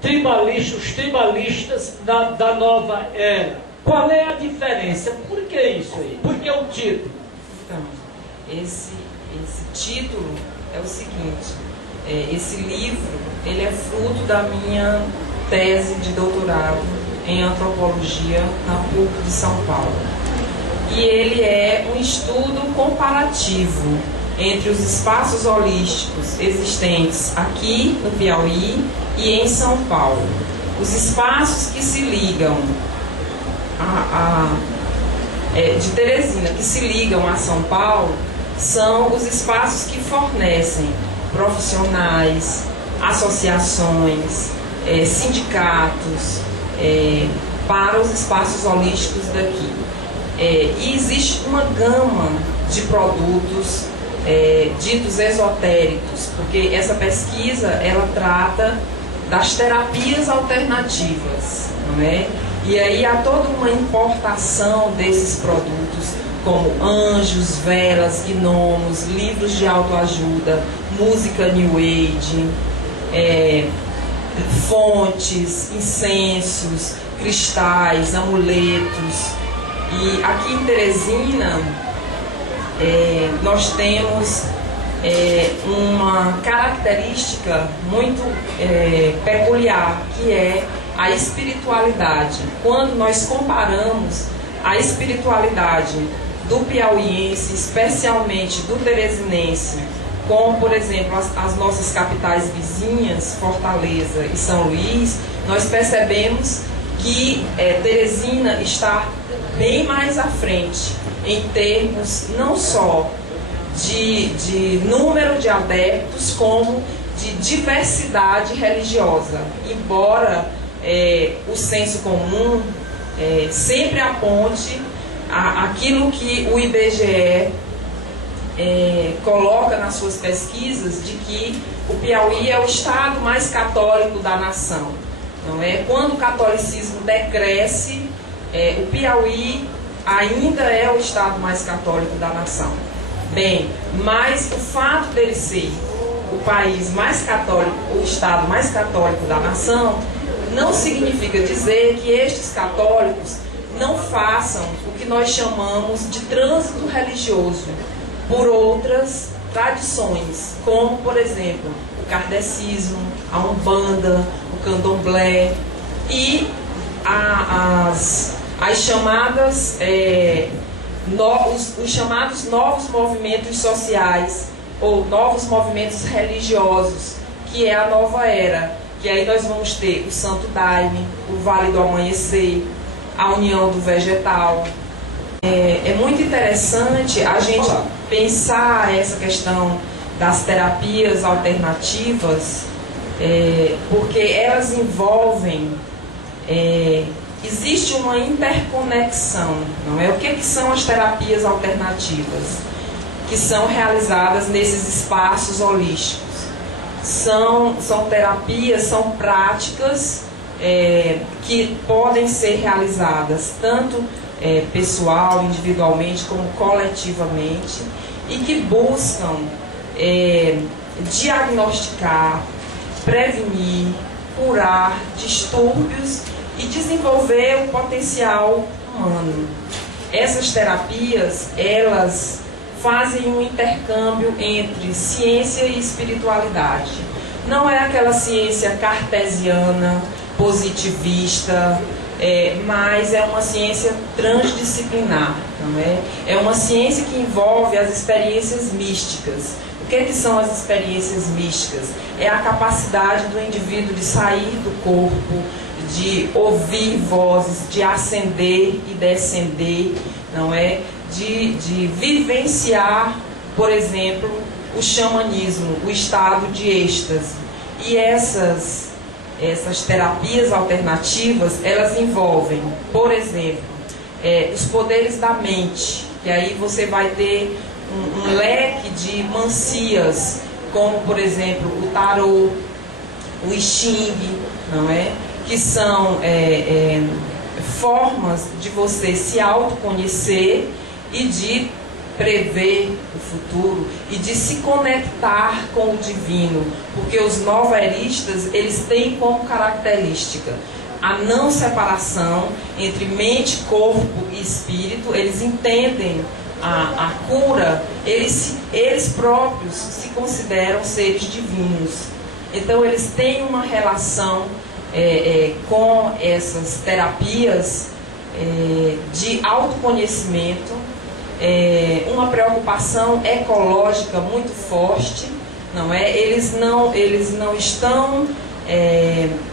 que os tribalistas da nova era. Qual é a diferença? Por que isso aí? Por que o título? Então, esse título é o seguinte, esse livro, ele é fruto da minha tese de doutorado em antropologia na PUC de São Paulo. E ele é um estudo comparativo entre os espaços holísticos existentes aqui no Piauí e em São Paulo. Os espaços que se ligam de Teresina, que se ligam a São Paulo, são os espaços que fornecem profissionais, associações, sindicatos para os espaços holísticos daqui. E existe uma gama de produtos ditos esotéricos, porque essa pesquisa ela trata das terapias alternativas, não é? E aí há toda uma importação desses produtos, como anjos, velas, gnomos, livros de autoajuda, música New Age, fontes, incensos, cristais, amuletos. E aqui em Teresina nós temos uma característica muito peculiar, que é a espiritualidade. Quando nós comparamos a espiritualidade do piauiense, especialmente do teresinense, com, por exemplo, as nossas capitais vizinhas, Fortaleza e São Luís, nós percebemos que Teresina está bem mais à frente em termos não só de número de adeptos, como de diversidade religiosa. Embora o senso comum sempre aponte aquilo que o IBGE coloca nas suas pesquisas, de que o Piauí é o estado mais católico da nação, não é? Quando o catolicismo decresce, o Piauí ainda é o estado mais católico da nação. Bem, mas o fato dele ser o país mais católico, o estado mais católico da nação, não significa dizer que estes católicos não façam o que nós chamamos de trânsito religioso por outras tradições, como, por exemplo, o kardecismo, a umbanda, o candomblé e as chamadas os chamados novos movimentos sociais ou novos movimentos religiosos, que é a nova era, que aí nós vamos ter o Santo Daime, o Vale do Amanhecer, a União do Vegetal. É muito interessante a gente pensar essa questão das terapias alternativas, porque elas envolvem, existe uma interconexão, não é? O que são as terapias alternativas? Que são realizadas nesses espaços holísticos. São terapias, são práticas que podem ser realizadas tanto pessoal, individualmente, como coletivamente, e que buscam diagnosticar, prevenir, curar distúrbios e desenvolver o potencial humano. Essas terapias, elas fazem um intercâmbio entre ciência e espiritualidade. Não é aquela ciência cartesiana, positivista, mas é uma ciência transdisciplinar, não é? É uma ciência que envolve as experiências místicas. O que são as experiências místicas? É a capacidade do indivíduo de sair do corpo, de ouvir vozes, de ascender e descender, não é? De vivenciar, por exemplo, o xamanismo, o estado de êxtase. E essas terapias alternativas, elas envolvem, por exemplo, os poderes da mente, que aí você vai ter um leque de mancias, como, por exemplo, o tarô, o I Ching, não é? Que são formas de você se autoconhecer e de prever o futuro e de se conectar com o divino, porque os novaeristas, eles têm como característica a não separação entre mente, corpo e espírito. Eles entendem a cura, eles próprios se consideram seres divinos. Então eles têm uma relação com essas terapias de autoconhecimento, uma preocupação ecológica muito forte, não é? Eles não estão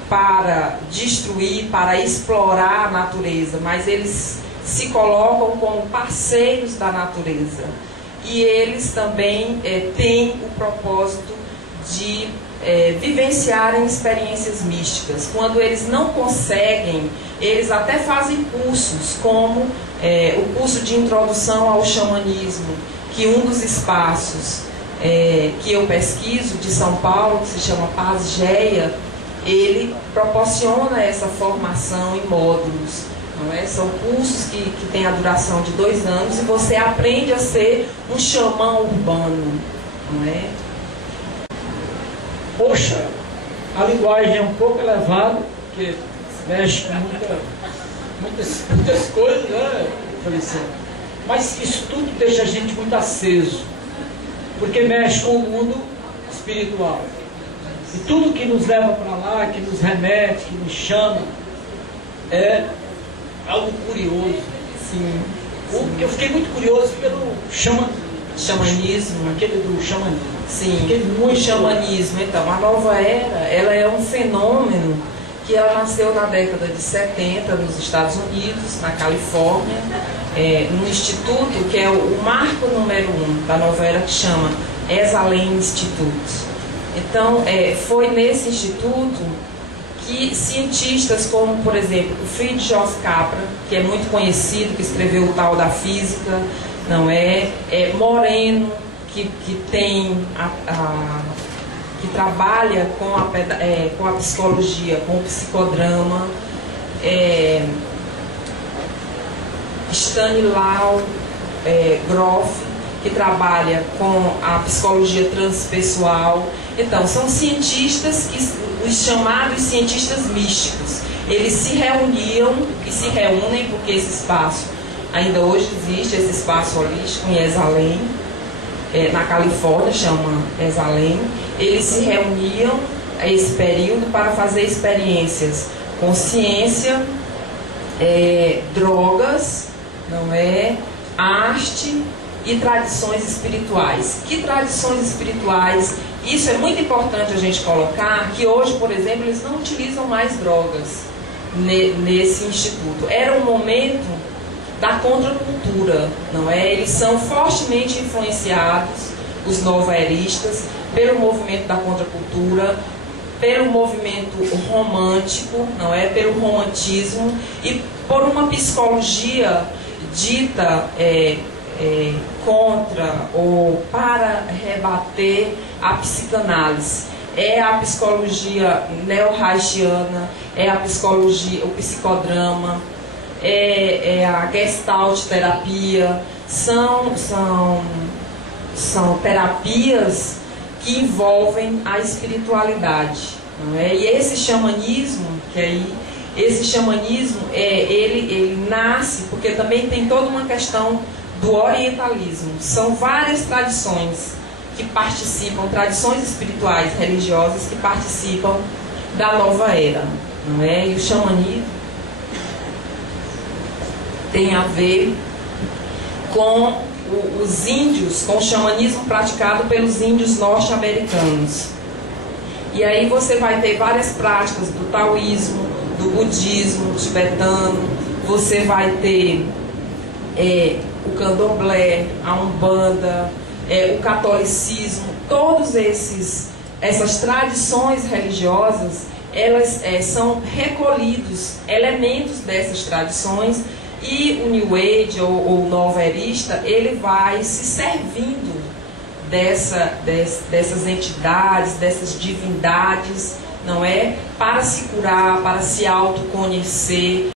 para destruir, para explorar a natureza, mas eles se colocam como parceiros da natureza. E eles também têm o propósito de vivenciarem experiências místicas. Quando eles não conseguem, eles até fazem cursos, como o curso de introdução ao xamanismo, que um dos espaços que eu pesquiso de São Paulo, que se chama Paz-Geia, ele proporciona essa formação em módulos, não é? São cursos que têm a duração de 2 anos e você aprende a ser um xamã urbano, não é? Poxa, a linguagem é um pouco elevada, porque mexe com muitas coisas, né, Feliciano? Mas isso tudo deixa a gente muito aceso, porque mexe com o mundo espiritual. E tudo que nos leva para lá, que nos remete, que nos chama, é algo curioso. Sim. Eu fiquei muito curioso pelo xamanismo. Aquele do xamanismo. Sim, o xamanismo. Então, a nova era, ela é um fenômeno que ela nasceu na década de 70 nos Estados Unidos, na Califórnia, num instituto que é o marco número 1 da nova era, que chama Esalen Institute. Então, foi nesse instituto que cientistas como, por exemplo, o Fritjof Capra, que é muito conhecido, que escreveu o tal da física, não é? Moreno, que trabalha com a psicologia, com o psicodrama, Stanislaw Grof, que trabalha com a psicologia transpessoal. Então, são cientistas, os chamados cientistas místicos. Eles se reuniam e se reúnem, porque esse espaço, ainda hoje existe esse espaço holístico em Esalen, na Califórnia, chama Esalen. Eles se reuniam a esse período para fazer experiências com ciência, drogas, não é? Arte e tradições espirituais. Que tradições espirituais? Isso é muito importante a gente colocar, que hoje, por exemplo, eles não utilizam mais drogas nesse instituto. Era um momento da contracultura, não é? Eles são fortemente influenciados, os novaeristas, pelo movimento da contracultura, pelo movimento romântico, não é? Pelo romantismo e por uma psicologia dita contra ou para rebater a psicanálise. É a psicologia neo-haitiana, é a psicologia, o psicodrama, é a gestalt terapia, são terapias que envolvem a espiritualidade, não é? E esse xamanismo, ele nasce porque também tem toda uma questão do orientalismo. São várias tradições que participam, tradições espirituais, religiosas, que participam da nova era, não é? E o xamanismo tem a ver com os índios, com o xamanismo praticado pelos índios norte-americanos. E aí você vai ter várias práticas do taoísmo, do budismo tibetano, você vai ter o candomblé, a umbanda, o catolicismo, todos essas tradições religiosas, elas são recolhidos elementos dessas tradições, e o New Age ou o novaerista, ele vai se servindo dessas entidades, dessas divindades, não é? Para se curar, para se autoconhecer.